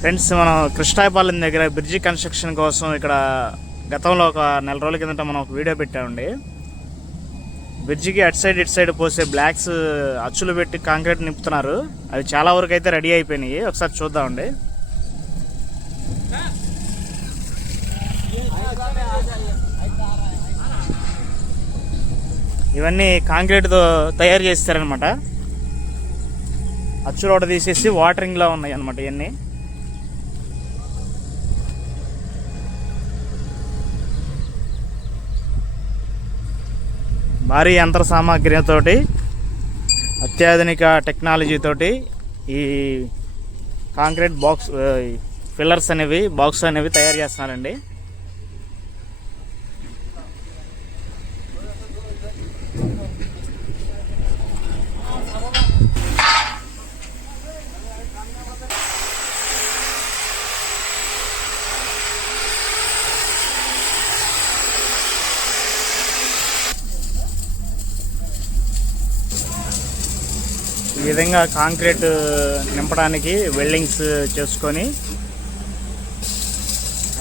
Friends మనం కృష్ణాయపాలెం దగ్గర bridge construction కోసం ఇక్కడ గతంలో ఒక నెల రోజుల కిందట మనం ఒక వీడియో పెట్టామండి. బ్రిడ్జికి అటు సైడ్ ఇటు సైడ్ పోసే బ్లాక్స్ అచ్చులు పెట్టి కాంక్రీట్ నింపుతున్నారు. అవి చాలా వరకు అయితే రెడీ అయిపోయినాయి. ఒకసారి చూద్దామండి. ఇవన్నీ కాంక్రీట్తో తయారు చేస్తారనమాట అచ్చు రోడ్డు తీసేసి వాటరింగ్లో ఉన్నాయి అనమాట ఇవన్నీ. భారీ యంత్ర సామాగ్రితోటి అత్యాధునిక టెక్నాలజీతోటి ఈ కాంక్రీట్ బాక్స్ ఫిల్లర్స్ అనేవి బాక్స్ అనేవి తయారు చేస్తున్నారండి. ఈ విధంగా కాంక్రీట్ నింపడానికి వెల్డింగ్స్ చేసుకొని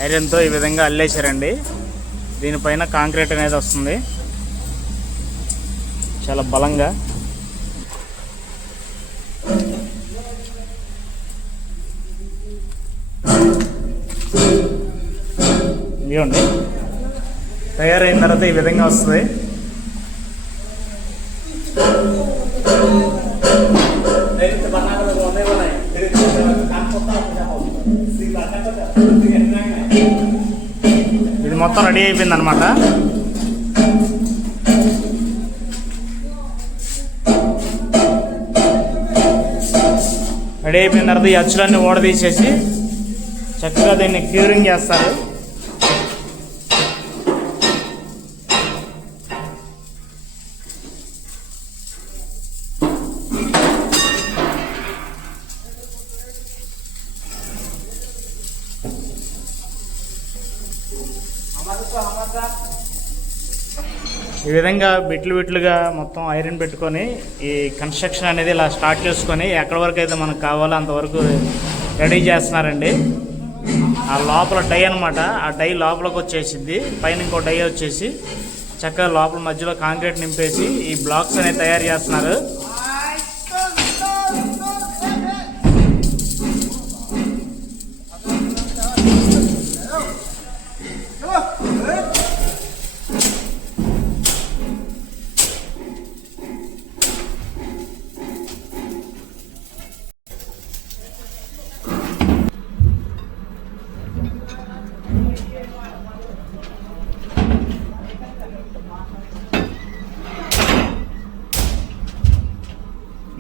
ఐరన్తో ఈ విధంగా అల్లేశారండి. దీనిపైన కాంక్రీట్ అనేది వస్తుంది. చాలా బలంగా. ఇవ్వండి తయారైన తర్వాత ఈ విధంగా వస్తుంది. మొత్తం రెడీ అయిపోయింది అనమాట రెడీ అయిపోయిన తర్వాత ఈ అచ్చులన్నీ ఓడదీసేసి చక్కగా దీన్ని క్యూరింగ్ చేస్తారు. ఈ విధంగా బిట్లు బిట్లుగా మొత్తం ఐరన్ పెట్టుకొని ఈ కన్స్ట్రక్షన్ అనేది ఇలా స్టార్ట్ చేసుకొని ఎక్కడి వరకు అయితే మనకు కావాలో అంతవరకు రెడీ చేస్తున్నారండి. ఆ లోపల డై అనమాట ఆ డై లోపలికి వచ్చేసింది పైన ఇంకో డై వచ్చేసి చక్కగా లోపల మధ్యలో కాంక్రీట్ నింపేసి ఈ బ్లాక్స్ అనేవి తయారు చేస్తున్నారు.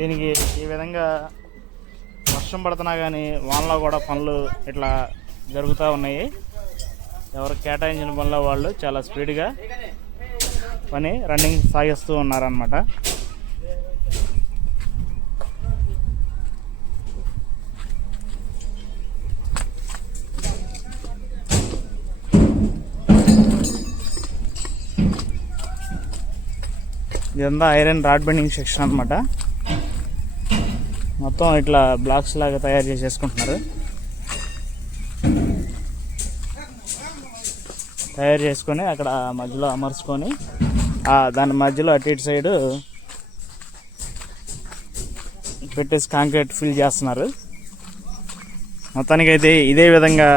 దీనికి ఈ విధంగా వర్షం పడుతున్నా కానీ వానలో కూడా పనులు ఇట్లా జరుగుతూ ఉన్నాయి. ఎవరు కేటాయించిన పనిలో వాళ్ళు చాలా స్పీడ్గా పని రన్నింగ్ సాగిస్తూ ఉన్నారనమాట ఇదంతా ఐరన్ రాడ్ బెండింగ్ సెక్షన్ అనమాట మొత్తం ఇట్లా బ్లాక్స్ లాగా తయారు చేసేసుకుంటున్నారు తయారు చేసుకొని అక్కడ మధ్యలో అమర్చుకొని దాని మధ్యలో అటు ఇటు సైడు పెట్టేసి కాంక్రీట్ ఫిల్ చేస్తున్నారు. మొత్తానికైతే ఇదే విధంగా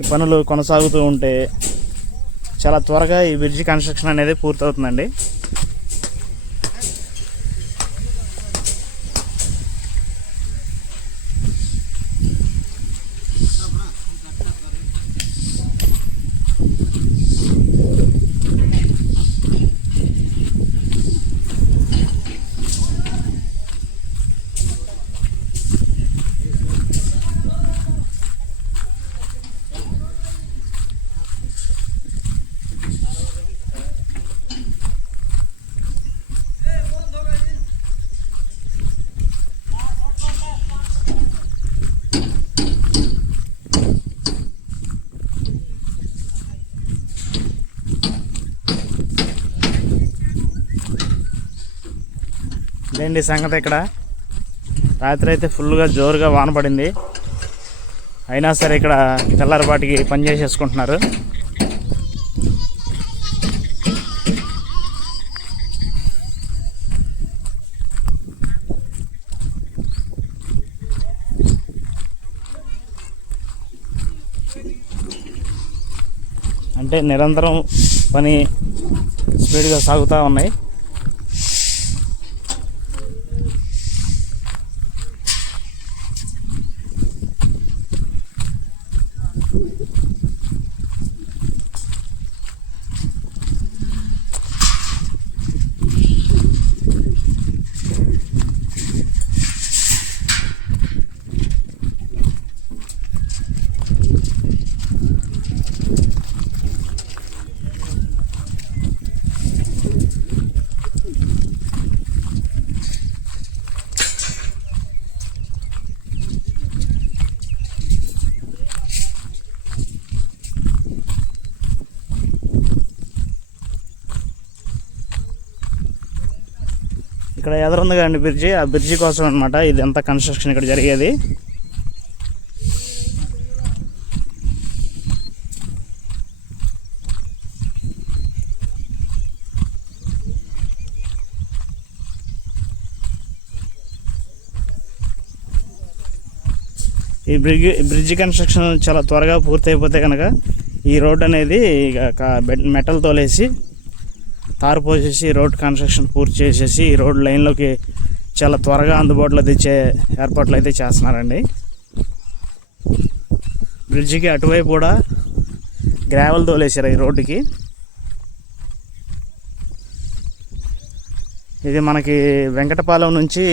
ఈ పనులు కొనసాగుతూ ఉంటే చాలా త్వరగా ఈ బ్రిడ్జి కన్స్ట్రక్షన్ అనేది పూర్తవుతుందండి. ఇదేంటి సంగతి ఇక్కడ? రాత్రి అయితే ఫుల్గా జోరుగా వాన పడింది. అయినా సరే ఇక్కడ తెల్లారిపాటికి పని చేసేసుకుంటున్నారు. అంటే నిరంతరం పని స్పీడ్గా సాగుతూ ఉన్నాయి. ఇక్కడ ఎదురుంది కదండి బ్రిడ్జి. ఆ బ్రిడ్జి కోసం అనమాట ఇది ఎంత కన్స్ట్రక్షన్ ఇక్కడ జరిగేది. ఈ బ్రిడ్జ్ బ్రిడ్జ్ కన్స్ట్రక్షన్ చాలా త్వరగా పూర్తయిపోతే కనుక ఈ రోడ్ అనేది ఇక మెటల్ తోలేసి తారు పోసేసి రోడ్ కన్స్ట్రక్షన్ పూర్తి చేసేసి ఈ రోడ్ లైన్లోకి చాలా త్వరగా అందుబాటులో తెచ్చే ఏర్పాట్లు అయితే చేస్తున్నారండి. బ్రిడ్జికి అటువైపు కూడా గ్రావెల్ తోలేసారు ఈ రోడ్డుకి. ఇది మనకి వెంకటపాలెం నుంచి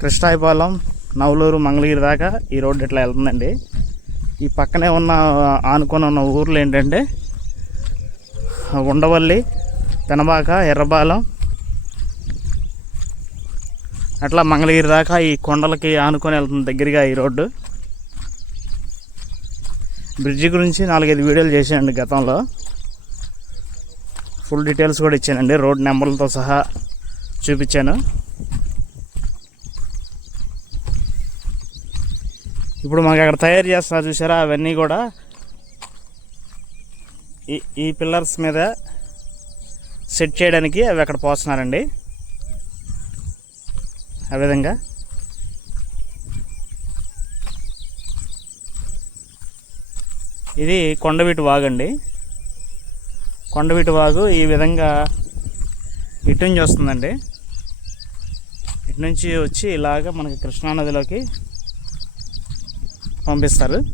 కృష్ణాయపాలెం నవలూరు మంగళగిరి దాకా ఈ రోడ్డు ఇట్లా వెళ్తుందండి. ఈ పక్కనే ఉన్న ఆనుకొని ఉన్న ఊర్లు ఏంటంటే ఉండవల్లి పెనబాక ఎర్రబాలం. అట్లా మంగళగిరి దాకా ఈ కొండలకి ఆనుకొని వెళ్తుంది దగ్గరగా ఈ రోడ్డు. బ్రిడ్జి గురించి నాలుగైదు వీడియోలు చేశానండి గతంలో. ఫుల్ డీటెయిల్స్ కూడా ఇచ్చానండి. రోడ్ నెంబర్లతో సహా చూపించాను. ఇప్పుడు మాకు అక్కడ తయారు చేస్తున్నారు చూసారా? అవన్నీ కూడా ఈ ఈ పిల్లర్స్ మీద సెట్ చేయడానికి అవి అక్కడ పోస్తున్నారండి. ఆ విధంగా. ఇది కొండవీటి వాగండి. కొండవీటి వాగు ఈ విధంగా ఇటు నుంచి వస్తుందండి. ఇటు నుంచి వచ్చి ఇలాగ మనకి కృష్ణానదిలోకి పంపిస్తారు.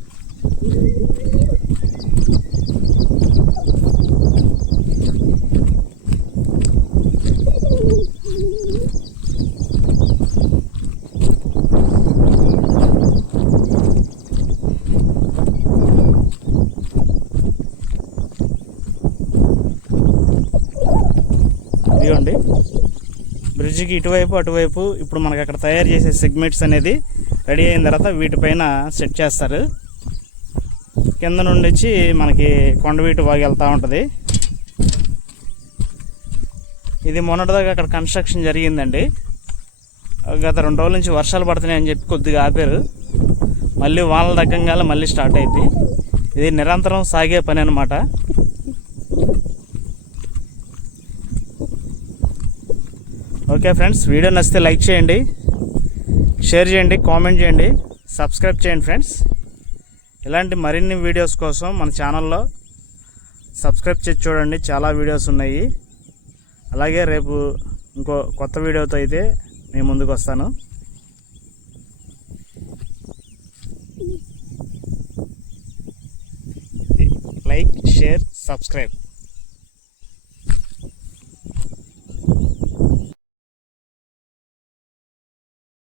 బ్రిడ్జికి ఇటువైపు అటువైపు ఇప్పుడు మనకి అక్కడ తయారు చేసే సెగ్మెంట్స్ అనేది రెడీ అయిన తర్వాత వీటిపైన సెట్ చేస్తారు. కింద నుండి వచ్చి మనకి కొండవీటి బాగా వెళ్తూ ఉంటుంది. ఇది మొన్నటిదాకా అక్కడ కన్స్ట్రక్షన్ జరిగిందండి. గత రెండు రోజుల నుంచి వర్షాలు పడుతున్నాయని చెప్పి కొద్దిగా ఆపారు. మళ్ళీ వానలు తగ్గంగానే మళ్ళీ స్టార్ట్ అయింది ఇది నిరంతరం సాగే పని అనమాట ఓకే ఫ్రెండ్స్ వీడియో నచ్చితే లైక్ చేయండి షేర్ చేయండి కామెంట్ చేయండి సబ్స్క్రైబ్ చేయండి ఫ్రెండ్స్. ఇలాంటి మరిన్ని వీడియోస్ కోసం మన ఛానల్లో సబ్స్క్రైబ్ చేసి చూడండి చాలా వీడియోస్ ఉన్నాయి. అలాగే రేపు ఇంకో కొత్త వీడియోతో అయితే నేను ముందుకు వస్తాను. Like share subscribe.